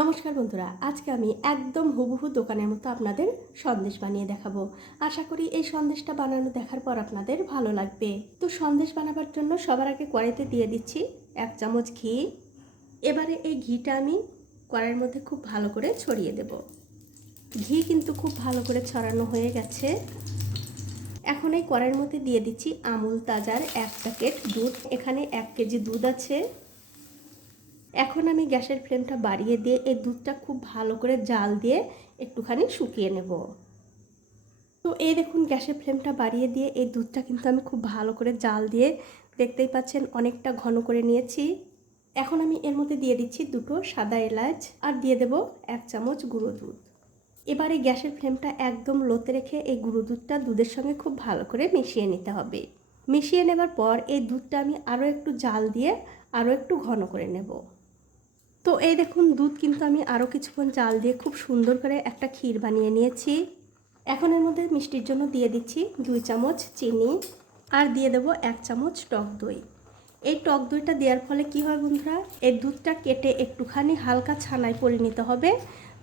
নমস্কার বন্ধুরা, আজকে আমি একদম হুবহু দোকানের মতো আপনাদের সন্দেশ বানিয়ে দেখাবো। আশা করি এই সন্দেশটা বানানো দেখার পর আপনাদের ভালো লাগবে। তো সন্দেশ বানাবার জন্য সবার আগে কড়াইতে দিয়ে দিচ্ছি 1 চামচ ঘি। এবারে এই ঘিটা আমি কড়াইয়ের মধ্যে খুব ভালো করে ছড়িয়ে দেব। ঘি কিন্তু খুব ভালো করে ছড়ানো হয়ে গেছে। এখন এই কড়াইয়ের মধ্যে দিয়ে দিচ্ছি আমুল তাজার 1 প্যাকেট দুধ। এখানে 1 কেজি দুধ আছে। এখন আমি গ্যাসের ফ্লেমটা বাড়িয়ে দিয়ে এই দুধটা খুব ভালো করে জাল দিয়ে একটুখানি শুকিয়ে নেব। তো এই দেখুন গ্যাসের ফ্লেমটা বাড়িয়ে দিয়ে এই দুধটা কিন্তু আমি খুব ভালো করে জাল দিয়ে দেখতেই পাচ্ছেন অনেকটা ঘন করে নিয়েছি। এখন আমি এর মধ্যে দিয়ে দিচ্ছি 2টো সাদা এলাচ আর দিয়ে দেব 1 চামচ গুঁড়ো দুধ। এবারে গ্যাসের ফ্লেমটা একদম লোতে রেখে এই গুঁড়ো দুধটা দুধের সঙ্গে খুব ভালো করে মিশিয়ে নিতে হবে। মিশিয়ে নেবার পর এই দুধটা আমি আরও একটু জাল দিয়ে আরও একটু ঘন করে নেব। তো এই দেখুন দুধ কিন্তু আমি আরও কিছুক্ষণ জাল দিয়ে খুব সুন্দর করে একটা ক্ষীর বানিয়ে নিয়েছি। এখন এর মধ্যে মিষ্টির জন্য দিয়ে দিচ্ছি 2 চামচ চিনি আর দিয়ে দেব 1 চামচ টক দই। এই টক দইটা দেওয়ার ফলে কি হয় বন্ধুরা, এই দুধটা কেটে একটুখানি হালকা ছানায় পরিণত হবে,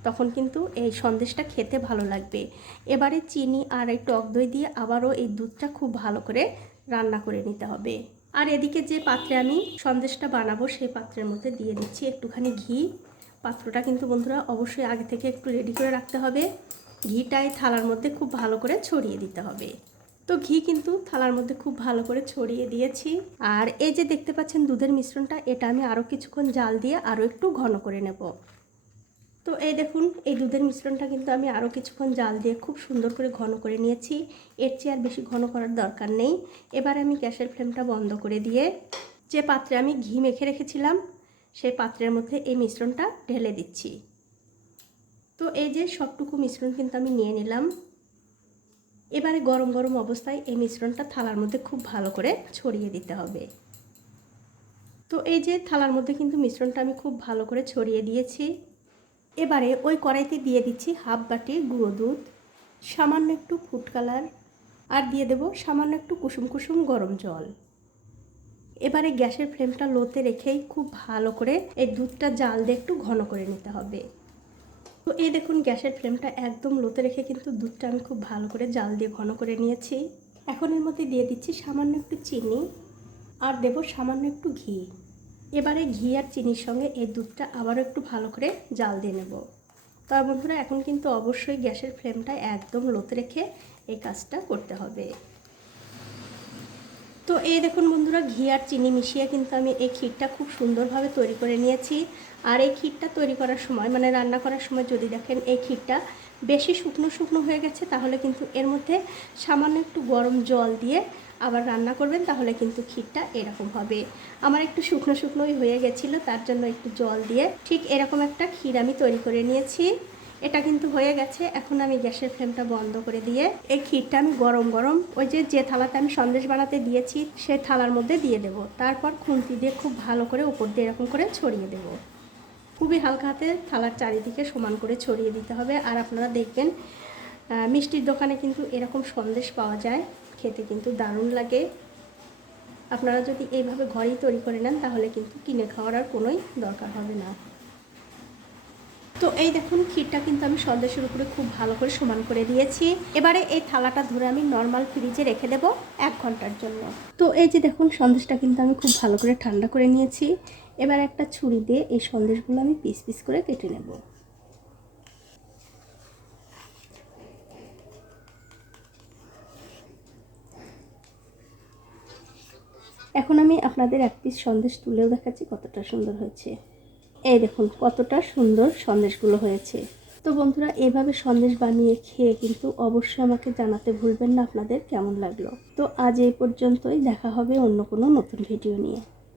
তখন কিন্তু এই সন্দেশটা খেতে ভালো লাগবে। এবারে চিনি আর এই টক দই দিয়ে আবারও এই দুধটা খুব ভালো করে রান্না করে নিতে হবে। আর এদিকে যে পাত্রে আমি সন্দেশটা বানাবো সেই পাত্রের মধ্যে দিয়ে দিচ্ছি একটুখানি ঘি। পাত্রটা কিন্তু বন্ধুরা অবশ্যই আগে থেকে একটু রেডি করে রাখতে হবে। ঘিটাই থালার মধ্যে খুব ভালো করে ছড়িয়ে দিতে হবে। তো ঘি কিন্তু থালার মধ্যে খুব ভালো করে ছড়িয়ে দিয়েছি। আর এই যে দেখতে পাচ্ছেন দুধের মিশ্রণটা, এটা আমি আরও কিছুক্ষণ জাল দিয়ে আরও একটু ঘন করে নেব। তো এই দেখুন এই দুধের মিশ্রণটা কিন্তু আমি আরও কিছুক্ষণ জাল দিয়ে খুব সুন্দর করে ঘন করে নিয়েছি। এর চেয়ে আর বেশি ঘন করার দরকার নেই। এবার আমি গ্যাসের ফ্লেমটা বন্ধ করে দিয়ে যে পাত্রে আমি ঘি মেখে রেখেছিলাম সেই পাত্রের মধ্যে এই মিশ্রণটা ঢেলে দিচ্ছি। তো এই যে সবটুকু মিশ্রণ কিন্তু আমি নিয়ে নিলাম। এবারে গরম গরম অবস্থায় এই মিশ্রণটা থালার মধ্যে খুব ভালো করে ছড়িয়ে দিতে হবে। তো এই যে থালার মধ্যে কিন্তু মিশ্রণটা আমি খুব ভালো করে ছড়িয়ে দিয়েছি। এবারে ওই কড়াইতে দিয়ে দিচ্ছি হাফ বাটি গুঁড়ো দুধ, সামান্য একটু ফুড কালার আর দিয়ে দেব সামান্য একটু কুসুম কুসুম গরম জল। এবারে গ্যাসের ফ্লেমটা লোতে রেখেই খুব ভালো করে এই দুধটা জাল দিয়ে একটু ঘন করে নিতে হবে। তো এই দেখুন গ্যাসের ফ্লেমটা একদম লোতে রেখে কিন্তু দুধটা আমি খুব ভালো করে জাল দিয়ে ঘন করে নিয়েছি। এখন এর মধ্যে দিয়ে দিচ্ছি সামান্য একটু চিনি আর দেব সামান্য একটু ঘি। এবারে ঘি আর চিনির সঙ্গে এই দুধটা আবারও একটু ভালো করে জাল দিয়ে নেব। তবে বন্ধুরা এখন কিন্তু অবশ্যই গ্যাসের ফ্লেমটা একদম লোতে রেখে এই কাজটা করতে হবে। তো এই দেখুন বন্ধুরা ঘি আর চিনি মিশিয়ে কিন্তু আমি এই ক্ষীরটা খুব সুন্দরভাবে তৈরি করে নিয়েছি। আর এই ক্ষীরটা তৈরি করার সময় মানে রান্না করার সময় যদি দেখেন এই ক্ষীরটা বেশি শুকনো শুকনো হয়ে গেছে, তাহলে কিন্তু এর মধ্যে সামান্য একটু গরম জল দিয়ে আবার রান্না করবেন, তাহলে কিন্তু ক্ষীরটা এরকম হবে। আমার একটু শুকনো শুকনোই হয়ে গেছিলো, তার জন্য একটু জল দিয়ে ঠিক এরকম একটা ক্ষীর আমি তৈরি করে নিয়েছি। এটা কিন্তু হয়ে গেছে। এখন আমি গ্যাসের ফ্লেমটা বন্ধ করে দিয়ে এই ক্ষীরটা আমি গরম গরম ওই যে থালাতে আমি সন্দেশ বানাতে দিয়েছি সেই থালার মধ্যে দিয়ে দেব। তারপর খুন্তি দিয়ে খুব ভালো করে উপর দিয়ে এরকম করে ছড়িয়ে দেব। খুবই হালকা হাতে থালার চারিদিকে সমান করে ছড়িয়ে দিতে হবে। আর আপনারা দেখবেন মিষ্টির দোকানে কিন্তু এরকম সন্দেশ পাওয়া যায়, খেতে কিন্তু দারুণ লাগে। আপনারা যদি এইভাবে ঘরেই তৈরি করে নেন তাহলে কিন্তু কিনে খাওয়ার আর কোনোই দরকার হবে না। তো এই দেখুন ক্ষীরটা কিন্তু আমি সন্দেশের উপরে খুব ভালো করে সমান করে দিয়েছি। এবারে এই থালাটা ধরে আমি নর্মাল ফ্রিজে রেখে দেব 1 ঘন্টার জন্য। তো এই যে দেখুন সন্দেশটা কিন্তু আমি খুব ভালো করে ঠান্ডা করে নিয়েছি। এবার একটা ছুরি দিয়ে এই সন্দেশগুলো আমি পিস পিস করে কেটে নেব। এখন আমি আপনাদের এক পিস সন্দেশ তুলেও দেখাচ্ছি কতটা সুন্দর হয়েছে। এই দেখুন কতটা সুন্দর সন্দেশগুলো হয়েছে। তো বন্ধুরা এইভাবে সন্দেশ বানিয়ে খেয়ে কিন্তু অবশ্যই আমাকে জানাতে ভুলবেন না আপনাদের কেমন লাগলো। তো আজ এই পর্যন্তই, দেখা হবে অন্য কোনো নতুন ভিডিও নিয়ে।